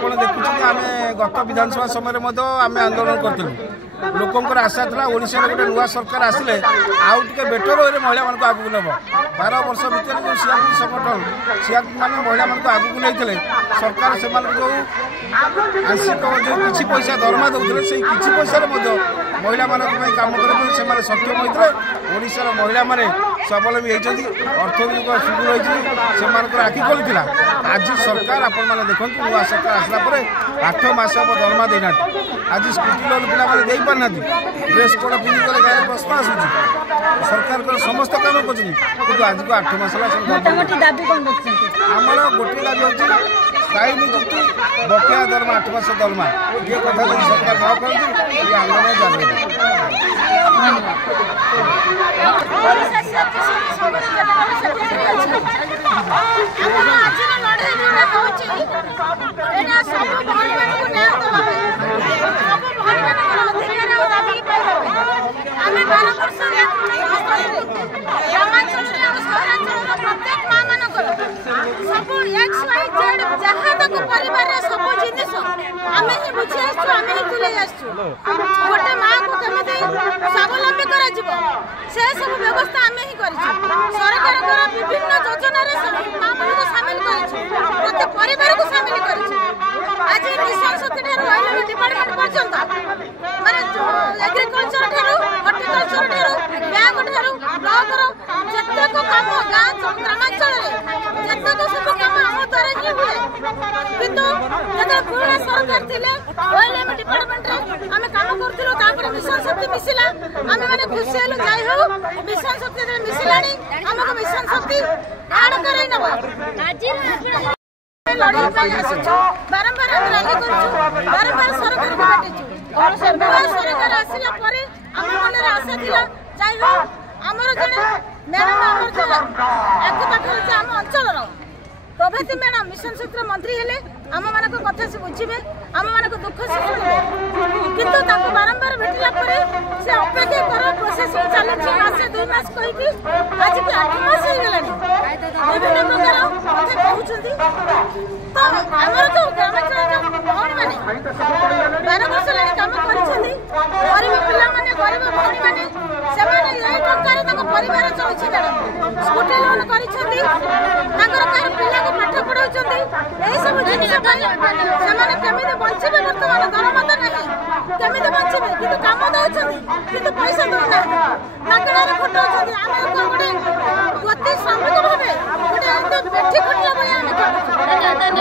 ଆପଣ ଦେଖୁଛନ୍ତି ଆମେ ଗତ ବିଧାନସଭା ସମୟରେ ମଧ୍ୟ ଆମେ ଆନ୍ଦୋଳନ କରିଥିଲୁ। ଲୋକଙ୍କର ଆଶା ଥିଲା ଓଡ଼ିଶାରେ ଗୋଟେ ନୂଆ ସରକାର ଆସିଲେ ଆଉ ଟିକେ ବେଟର ୱେରେ ମହିଳାମାନଙ୍କୁ ଆଗକୁ ନେବ। 12 ବର୍ଷ ଭିତରେ ଯେଉଁ ସିଆର୍ପି ସଂଗଠନ ସିଆର୍ପି ମାନେ ମହିଳାମାନଙ୍କୁ ଆଗକୁ ନେଇଥିଲେ ସରକାର ସେମାନଙ୍କୁ ଯେଉଁ ଆଂଶିକ ଯେଉଁ କିଛି ପଇସା ଦରମା ଦେଉଥିଲେ ସେଇ କିଛି ପଇସାରେ ମଧ୍ୟ ମହିଳାମାନଙ୍କ ପାଇଁ କାମ କରିବାକୁ ସେମାନେ ସକ୍ଷମ ହୋଇଥିଲେ। ଓଡ଼ିଶାର ମହିଳାମାନେ ସ୍ୱାବଲମ୍ବୀ ହୋଇଛନ୍ତି, ଅର୍ଥନୈତିକ ସୁଦୃଢ଼ ହୋଇଛନ୍ତି, ସେମାନଙ୍କର ଆଖି ଖୋଲିଥିଲା। ଆଜି ସରକାର ଆପଣମାନେ ଦେଖନ୍ତୁ ନୂଆ ସରକାର ଆସିଲା ପରେ 8 ମାସ ହେବ ଦରମା ଦେଇନାହାନ୍ତି। ଆଜି ସ୍କୁଟି ଲୋନ୍ ପିଲାମାନେ ଦେଇପାରୁନାହାନ୍ତି, ଡ୍ରେସ୍ କୋଡ଼ ପିନ୍ଧି ଗଲେ ଗାଁରେ ପ୍ରଶ୍ନ ଆସୁଛି। ସରକାରଙ୍କର ସମସ୍ତ କାମ କରୁଛନ୍ତି କିନ୍ତୁ ଆଜିକୁ 8 ମାସ ହେଲା ଆମର ଗୋଟିଏ ଦାବି ହେଉଛି ସ୍ଥାୟୀ ନିଯୁକ୍ତି, ବକେୟା ଦରମା, 8 ମାସ ଦରମା। ଏ କଥା ଯଦି ସରକାର ନ କରନ୍ତି ଏ ଆନ୍ଦୋଳନ ଜାରି ରହିବ। गोटे माँ को केमी स्वावलम्बी कर सब व्यवस्था आम ही कर सरकार विभिन्न योजना माँ मान को सामिल कर प्रत्येक परिवार को सामिल कर आज मिशन शक्ति ठार डिपार्टमेंट पर्यंत माने एग्रीकल्चर ठार हर्टिकल्चर ठार बैंक ठार ब्लॉक जतक काम गाँ ग्रामांचल जतक सब काम आम द्वारा ही हुए किंतु पुराना सरकार थिले ओएलएम डिपार्टमेंट आम काम करथिलो तापर मिशन शक्ति मिसिला आमे माने खुशी हेलो जाय हो मिशन शक्ति रे मिसिलानी हमको मिशन शक्ति आड करै नबो आज लड़ाई पाई आसछु बारंबार रैली करछु बारंबार सरकार को बैठछु और सरकार आसिला परे हम मन रे आशा थिला जाय हो हमर जने मैडम हमर जो आके पाखर जे हम अंचल रो प्रभाती मैडम मिशन शक्ति मंत्री हेले आम मानक कथा से बुझे आम मानक दुख से शुणे किंतु बारंबार भेटला से अपेक्षा कर प्रोसेस चली मासे 2 मास कही आज भी 8 मास हो गला विभिन्न प्रकार कथा कहउछंती तो हमर तो ग्रामांचल भवन माने 12 वर्ष लानी काम करछंती गरीब पिला माने गरीब भौणी माने से माने ए टंकार तक परिवार चलछि मैडम स्कूटी लोन करछंती ताकर कार पिला को पाठ पढाउछंती ए सब जिनिस ସେମାନେ କେମିତି ବଞ୍ଚିବେ ବର୍ତ୍ତମାନ ଦରମା ତ ନାହିଁ କେମିତି ବଞ୍ଚିବେ କିନ୍ତୁ କାମ ଦଉଛନ୍ତି କିନ୍ତୁ ପଇସା ଦଉନାହାନ୍ତି ମାଗଣାରେ ଖଟାଉଛନ୍ତି ଆମେ ଗୋଟେ ଗତି ଶ୍ରମିକ ଭାବେ ଗୋଟେ ବେଠି ଖଟିଲା ଭଳିଆ ଆମେ